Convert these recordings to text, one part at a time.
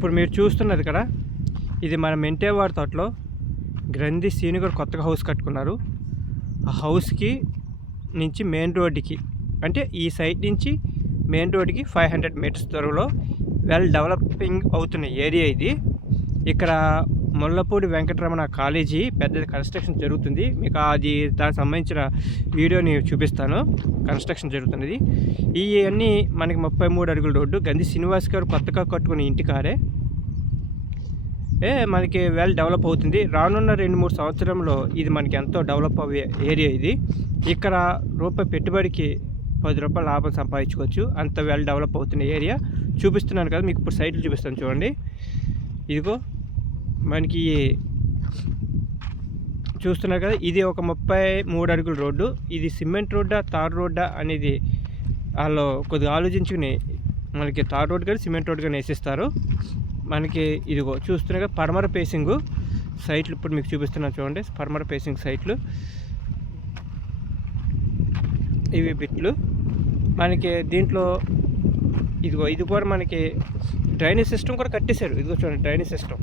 ఇప్పుడు మీరు చూస్తున్నది ఇక్కడ. ఇది మన మెంటేవాడి తోటలో గ్రంథి సీని కొత్తగా హౌస్ కట్టుకున్నారు. ఆ హౌస్కి నుంచి మెయిన్ రోడ్డుకి అంటే ఈ సైడ్ నుంచి మెయిన్ రోడ్డుకి ఫైవ్ హండ్రెడ్ మీటర్స్ దూరంలో వెల్ డెవలపింగ్ అవుతున్న ఏరియా ఇది. ఇక్కడ ముళ్ళపూడి వెంకటరమణ కాలేజీ పెద్ద కన్స్ట్రక్షన్ జరుగుతుంది. మీకు అది దానికి సంబంధించిన వీడియోని చూపిస్తాను. కన్స్ట్రక్షన్ జరుగుతున్నది. ఇవన్నీ మనకి ముప్పై మూడు అడుగుల రోడ్డు. గంధి శ్రీనివాస్ గారు కొత్తగా కట్టుకున్న ఇంటి కారే. ఏ మనకి వెల్ డెవలప్ అవుతుంది. రానున్న రెండు మూడు సంవత్సరంలో ఇది మనకి ఎంతో డెవలప్ అయ్యే ఏరియా ఇది. ఇక్కడ రూపాయి పెట్టుబడికి పది రూపాయలు లాభం సంపాదించుకోవచ్చు. అంత వెల్ డెవలప్ అవుతున్న ఏరియా చూపిస్తున్నాను కదా మీకు ఇప్పుడు సైట్లు చూపిస్తాను చూడండి. ఇదిగో. మనకి చూస్తున్నారు కదా ఇది ఒక ముప్పై మూడు అడుగుల రోడ్డు. ఇది సిమెంట్ రోడ్డా తార్ రోడ్డా అనేది వాళ్ళు కొద్దిగా ఆలోచించుకుని మనకి తార్ రోడ్ కానీ సిమెంట్ రోడ్ కానీ వేసిస్తారు. మనకి ఇదిగో చూస్తున్నారు కదా పడమర పేసింగ్ సైట్లు ఇప్పుడు మీకు చూపిస్తున్నాను చూడండి. పడమర పేసింగ్ సైట్లు. ఇవి బిట్లు. మనకి దీంట్లో ఇదిగో ఇది కూడా మనకి డ్రైనేజ్ సిస్టమ్ కూడా కట్టేశారు. ఇదిగో చూడండి డ్రైనేజ్ సిస్టమ్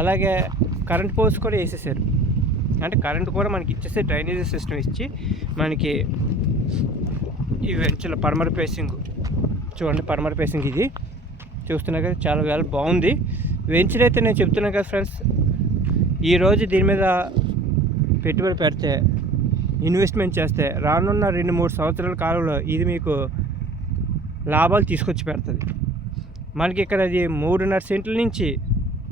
అలాగే కరెంట్ పోల్స్ కూడా వేసేసారు. అంటే కరెంట్ కూడా మనకి ఇచ్చేస్తే డ్రైనేజీ సిస్టమ్ ఇచ్చి మనకి ఈ వెంచుల పర్మర్ పేసింగ్ చూడండి పర్మర్ పేసింగ్ ఇది. చూస్తున్నా కదా చాలా వేళ బాగుంది. వెంచర్ అయితే నేను చెప్తున్నాను కదా ఫ్రెండ్స్ ఈరోజు దీని మీద పెట్టుబడి పెడితే ఇన్వెస్ట్మెంట్ చేస్తే రానున్న రెండు మూడు సంవత్సరాల కాలంలో ఇది మీకు లాభాలు తీసుకొచ్చి పెడుతుంది. మనకి ఇక్కడ అది మూడున్నర సెంట్ల నుంచి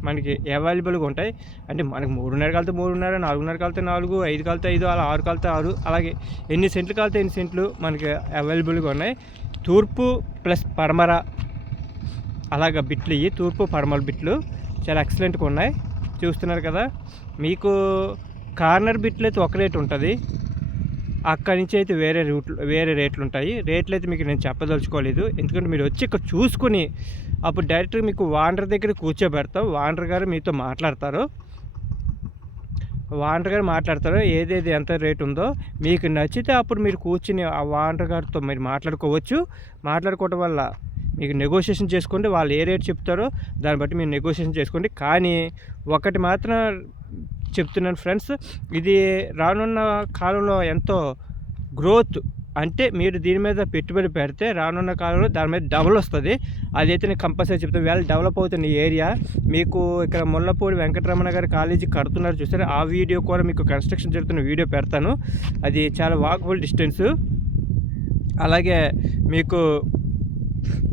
మనకి అవైలబుల్గా ఉంటాయి. అంటే మనకి మూడున్నర కలితే మూడున్నర నాలుగున్నర కలితే నాలుగు ఐదు కలితే ఐదు అలా ఆరు కలితే ఆరు అలాగే ఎన్ని సెంట్లు కలితే ఎన్ని సెంట్లు మనకి అవైలబుల్గా ఉన్నాయి. తూర్పు ప్లస్ పడమర అలాగ బిట్లు ఇవి తూర్పు పడమర బిట్లు చాలా ఎక్సలెంట్గా ఉన్నాయి. చూస్తున్నారు కదా మీకు కార్నర్ బిట్లు అయితే ఒక రేట్ ఉంటుంది. అక్కడి నుంచి అయితే వేరే రూట్లు వేరే రేట్లు ఉంటాయి. రేట్లు అయితే మీకు నేను చెప్పదలుచుకోలేదు. ఎందుకంటే మీరు వచ్చి ఇక్కడ చూసుకుని అప్పుడు డైరెక్ట్గా మీకు వాండర్ దగ్గర కూర్చోబెడతాం. వాండర్ గారు మీతో మాట్లాడతారు. వాండర్ గారు మాట్లాడతారు. ఏదేది ఎంత రేట్ ఉందో మీకు నచ్చితే అప్పుడు మీరు కూర్చుని ఆ వాండర్ గారితో మీరు మాట్లాడుకోవచ్చు. మాట్లాడుకోవడం వల్ల మీకు నెగోషియేషన్ చేసుకోండి. వాళ్ళు ఏ రేట్ చెప్తారో దాన్ని బట్టి మీరు నెగోషియేషన్ చేసుకోండి. కానీ ఒకటి మాత్రం చెప్తున్నాను ఫ్రెండ్స్. ఇది రానున్న కాలంలో ఎంతో గ్రోత్ అంటే మీరు దీని మీద పెట్టుబడి పెడితే రానున్న కాలంలో దాని మీద డబుల్ వస్తుంది. అదైతే నేను కంపల్సరీ చెప్తాను వేళ డెవలప్ అవుతున్న ఏరియా. మీకు ఇక్కడ ముల్లపూడి వెంకటరమణ గారి కాలేజీ కడుతున్నారు చూసారు? ఆ వీడియో కూడా మీకు కన్స్ట్రక్షన్ జరుగుతున్న వీడియో పెడతాను. అది చాలా వాకబుల్ డిస్టెన్స్. అలాగే మీకు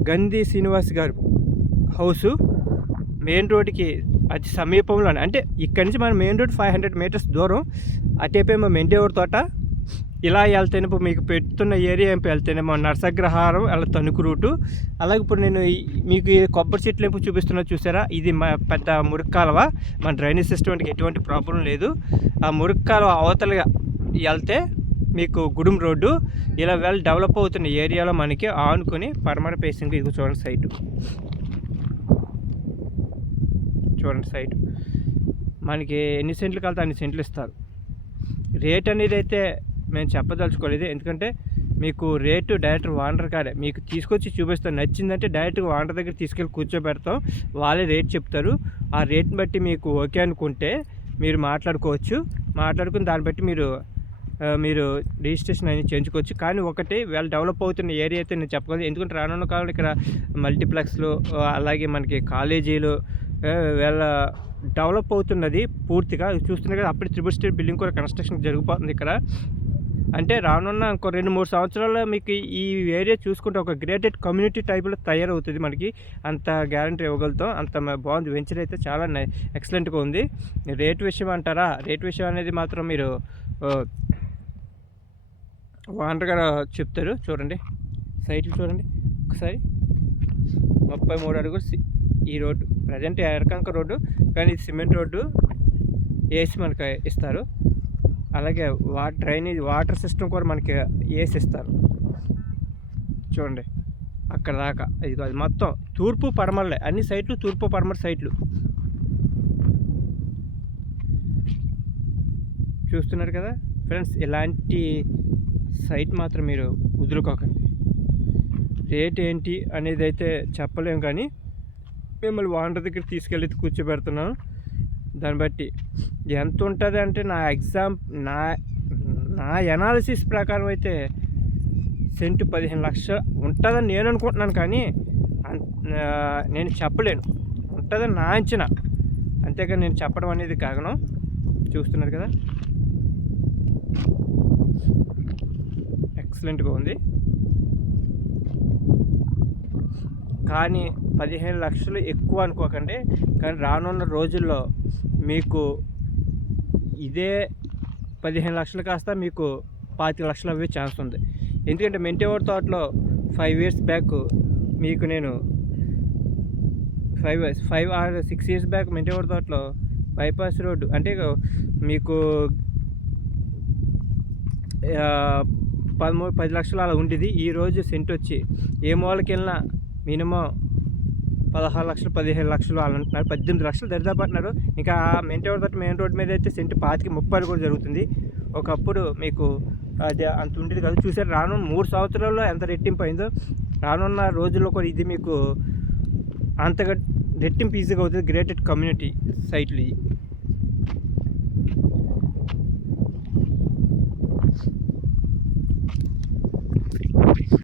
గంధీ శ్రీనివాస్ గారు హౌసు మెయిన్ రోడ్కి అతి సమీపంలోనే. అంటే ఇక్కడి నుంచి మన main road five hundred meters దూరం. అటేపేమో మెంటేవర్ తోట. ఇలా వెళ్తేనేమో మీకు పెడుతున్న ఏరియా ఏమో వెళ్తేనేమో నర్సగ్రహారం అలా తణుకు రూటు. అలాగే ఇప్పుడు నేను మీకు కొబ్బరి చెట్లు ఏమో చూపిస్తున్నా చూసారా? ఇది మా పెద్ద మురికి కాలువ. మన డ్రైనేజ్ సిస్టమ్కి ఎటువంటి ప్రాబ్లం లేదు. ఆ మురికి కాలువ అవతలగా వెళ్తే మీకు గుడుం రోడ్డు. ఇలా వెల్ డెవలప్ అవుతున్న ఏరియాలో మనకి ఆనుకొని పర్మనెంట్ పేసింగ్ ఇది చూడండి సైటు. చూడండి సైట్. మనకి ఎన్ని సెంట్లు కలితే అన్ని సెంట్లు ఇస్తారు. రేట్ అనేది అయితే మేము చెప్పదలుచుకోలేదు. ఎందుకంటే మీకు రేటు డైరెక్ట్ వాండర్ కాడే మీకు తీసుకొచ్చి చూపిస్తాం. నచ్చిందంటే డైరెక్ట్గా వాండర్ దగ్గర తీసుకెళ్ళి కూర్చోబెడతాం. వాళ్ళే రేట్ చెప్తారు. ఆ రేట్ని బట్టి మీకు ఓకే అనుకుంటే మీరు మాట్లాడుకోవచ్చు. మాట్లాడుకుని దాన్ని బట్టి మీరు మీరు రిజిస్ట్రేషన్ అనేది చేయించుకోవచ్చు. కానీ ఒకటి వాళ్ళు డెవలప్ అవుతున్న ఏరియా అయితే నేను చెప్పగలను. ఎందుకంటే రానున్న కాలంలో ఇక్కడ మల్టీప్లెక్స్లు అలాగే మనకి కాలేజీలు వీళ్ళ డెవలప్ అవుతున్నది పూర్తిగా. చూస్తున్నారు కదా అప్పుడే త్రిబుల్ స్టేట్ బిల్డింగ్ కూడా కన్స్ట్రక్షన్ జరిగిపోతుంది ఇక్కడ. అంటే రానున్న ఇంకో రెండు మూడు సంవత్సరాల్లో మీకు ఈ ఏరియా చూసుకుంటే ఒక గ్రేటెడ్ కమ్యూనిటీ టైప్లో తయారవుతుంది మనకి. అంత గ్యారంటీ ఇవ్వగలుగుతాం. అంత బాగుంది. వెంచర్ అయితే చాలా ఎక్సలెంట్గా ఉంది. రేట్ విషయం అంటారా? రేట్ విషయం అనేది మాత్రం మీరు ఓనర్ గారు చెప్తారు. చూడండి. సైట్లు చూడండి. ఒకసారి ముప్పై మూడు అడుగులు ఈ రోడ్డు ప్రజెంట్ ఎరకంక రోడ్డు కానీ ఇది సిమెంట్ రోడ్డు వేసి మనకి ఇస్తారు. అలాగే వా డ్రైనేజ్ వాటర్ సిస్టమ్ కూడా మనకి వేసి ఇస్తారు. చూడండి అక్కడ దాకా. ఇది అది మొత్తం తూర్పు పడమరలే అన్ని సైట్లు తూర్పు పడమర సైట్లు. చూస్తున్నారు కదా ఫ్రెండ్స్ ఇలాంటి సైట్ మాత్రం మీరు వదులుకోకండి. రేట్ ఏంటి అనేది అయితే చెప్పలేము కానీ మిమ్మల్ని ఓనర్ దగ్గర తీసుకెళ్ళి కూర్చోబెడుతున్నాను. దాన్ని బట్టి ఎంత ఉంటుంది అంటే నా ఎగ్జామ్ నా నా ఎనాలిసిస్ ప్రకారం అయితే సెంటు పదిహేను లక్షలు ఉంటుందని నేను అనుకుంటున్నాను కానీ నేను చెప్పలేను. ఉంటుందని నా అంచనా. అంతేకాని నేను చెప్పడం అనేది కారణం. చూస్తున్నారు కదా? ఎక్సలెంట్గా ఉంది. కానీ పదిహేను లక్షలు ఎక్కువ అనుకోకండి. కానీ రానున్న రోజుల్లో మీకు ఇదే పదిహేను లక్షలు కాస్త మీకు పాతిక లక్షలు అవ్వే ఛాన్స్ ఉంది. ఎందుకంటే మెంటేవర్ తోటలో ఫైవ్ ఇయర్స్ బ్యాక్ మీకు నేను five five or six years back మెంటేవర్ తోటలో బైపాస్ రోడ్డు అంటే మీకు పదమూడు పది లక్షలు అలా ఉండేది ఈరోజు సెంట్ వచ్చి ఏ మూలకి వెళ్ళినా మినిమం పదహారు లక్షలు పదిహేను లక్షలు అలా అంటున్నారు పద్దెనిమిది లక్షలు దరిదాపు అంటున్నారు. ఇంకా రోడ్ తోట మెయిన్ రోడ్ మీద అయితే సెంట్ పాతికి ముప్పై కూడా జరుగుతుంది. ఒకప్పుడు మీకు అది అంత ఉండేది కదా. చూసారు రానున్న మూడు సంవత్సరాల్లో ఎంత రెట్టింపు అయిందో రానున్న రోజుల్లో కూడా ఇది మీకు అంతగా రెట్టింపు ఈజీగా అవుతుంది. గ్రేటెడ్ కమ్యూనిటీ సైట్లు